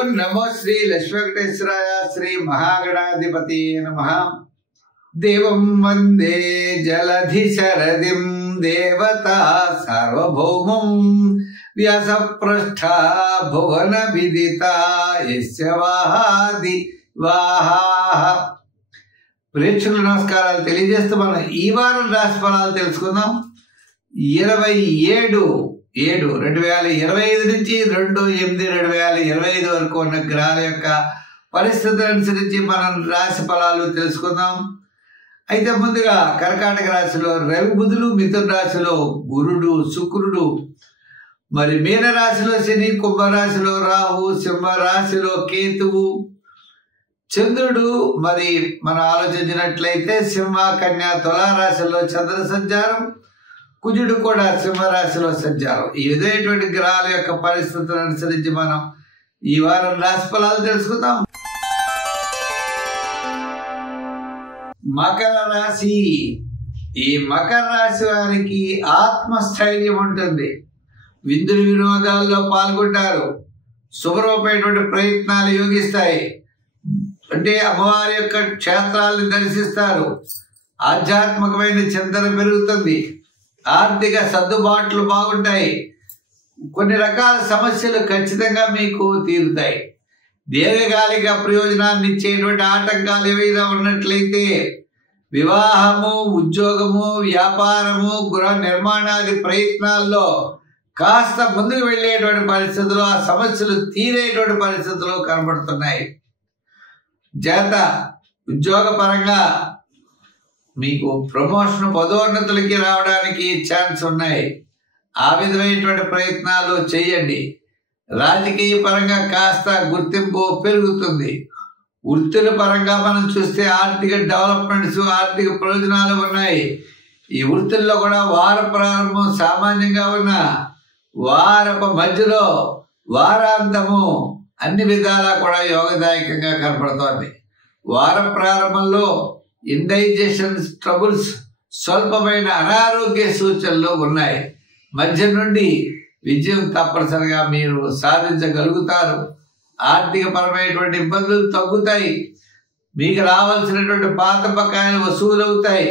ఓం నమో శ్రీ లక్ష్మీవేంకటేశ్వరాయ శ్రీ మహాగణాధిపతి నమః. దేవం వందే జలధి శరదిం దేవతా సార్వభౌమం వ్యాసపృష్ఠ భువన విదిత యస్య వాహాది వాహాః. ప్రేక్షకులకు నమస్కారాలు తెలియజేస్తూ మనం ఈ వారం రాశి ఫలాలు తెలుసుకుందాం. 27/7/2025 నుంచి 2/8/2025 వరకు ఉన్న గ్రహాల యొక్క పరిస్థితులు అనుసరించి మనం రాశి ఫలాలు తెలుసుకుందాం. అయితే ముందుగా కర్కాటక రాశిలో రవి బుధులు, మిథున రాశిలో గురుడు శుక్రుడు, మరి మీన రాశిలో శని, కుంభరాశిలో రాహు, సింహ రాశిలో కేతువు, చంద్రుడు మరి మనం ఆలోచించినట్లయితే సింహ, కన్యా, తులా రాశిలో చంద్ర సంచారం, కుజుడు కూడా సింహరాశిలో సంచారం. ఈ విధమైనటువంటి గ్రహాల యొక్క పరిస్థితులను అనుసరించి మనం ఈ వారం రాశి ఫలాలు తెలుసుకుందాం. మకర రాశి. ఈ మకర రాశి వారికి ఆత్మస్థైర్యం ఉంటుంది. విందులు వినోదాల్లో పాల్గొంటారు. శుభరూపమైనటువంటి ప్రయత్నాలు యోగిస్తాయి. అంటే అమ్మవారి యొక్క క్షేత్రాలను దర్శిస్తారు. ఆధ్యాత్మికమైన చింతన పెరుగుతుంది. ఆర్థిక సర్దుబాట్లు బాగుంటాయి. కొన్ని రకాల సమస్యలు ఖచ్చితంగా మీకు తీరుతాయి. దీర్ఘకాలిక ప్రయోజనాన్ని ఇచ్చేటువంటి ఆటంకాలు ఏవైనా ఉన్నట్లయితే వివాహము, ఉద్యోగము, వ్యాపారము, గృహ నిర్మాణాది ప్రయత్నాల్లో కాస్త ముందుకు వెళ్ళేటువంటి పరిస్థితులు, ఆ సమస్యలు తీరేటువంటి పరిస్థితులు కనబడుతున్నాయి. చేత ఉద్యోగపరంగా మీకు ప్రమోషన్, పదోన్నతులకి రావడానికి ఛాన్స్ ఉన్నాయి. ఆ విధమైనటువంటి ప్రయత్నాలు చేయండి. రాజకీయ పరంగా కాస్త గుర్తింపు పెరుగుతుంది. వృత్తుల పరంగా మనం చూస్తే ఆర్థిక డెవలప్మెంట్స్, ఆర్థిక ప్రయోజనాలు ఉన్నాయి. ఈ వృత్తుల్లో కూడా వార ప్రారంభం సామాన్యంగా ఉన్న వారపు మధ్యలో వారాంతము అన్ని విధాలా కూడా యోగదాయకంగా కనపడుతోంది. వార ప్రారంభంలో ఇండైజెషన్ ట్రబుల్స్, స్వల్పమైన అనారోగ్య సూచనలు ఉన్నాయి. మధ్య నుండి విజయం తప్పనిసరిగా మీరు సాధించగలుగుతారు. ఆర్థిక పరమైనటువంటి ఇబ్బందులు తగ్గుతాయి. మీకు రావాల్సినటువంటి పాత బకాయిలు వసూలవుతాయి.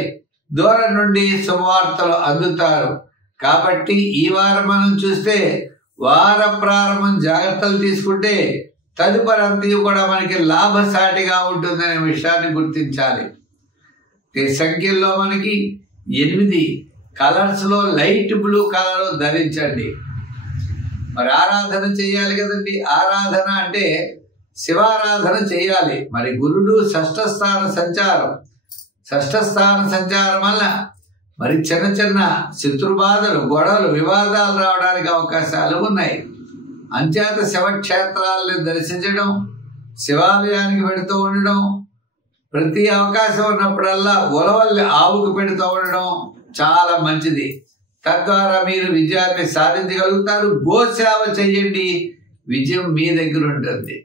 దూరం నుండి శుభవార్తలు అందుతారు. కాబట్టి ఈ వారం మనం చూస్తే వార ప్రారంభం జాగ్రత్తలు తీసుకుంటే తదుపరి అంతయు కూడా మనకి లాభసాటిగా ఉంటుందనే విషయాన్ని గుర్తించాలి. సంఖ్యల్లో మనకి 8 కలర్స్లో లైట్ బ్లూ కలర్ ధరించండి. మరి ఆరాధన చేయాలి కదండి. ఆరాధన అంటే శివారాధన చేయాలి. మరి గురుడు షష్ఠ స్థాన సంచారం వల్ల మరి చిన్న చిన్న శత్రుబాధలు, గొడవలు, వివాదాలు రావడానికి అవకాశాలు ఉన్నాయి. అంచేత శివక్షేత్రాలను దర్శించడం, శివాలయానికి పెడుతూ ఉండడం, ప్రతి అవకాశం ఉన్నప్పుడల్లా ఉలవల్లి ఆవుకు పెడుతూ ఉండడం చాలా మంచిది. తద్వారా మీరు విజయాన్ని సాధించగలుగుతారు. గోసేవ చెయ్యండి, విజయం మీ దగ్గర ఉంటుంది.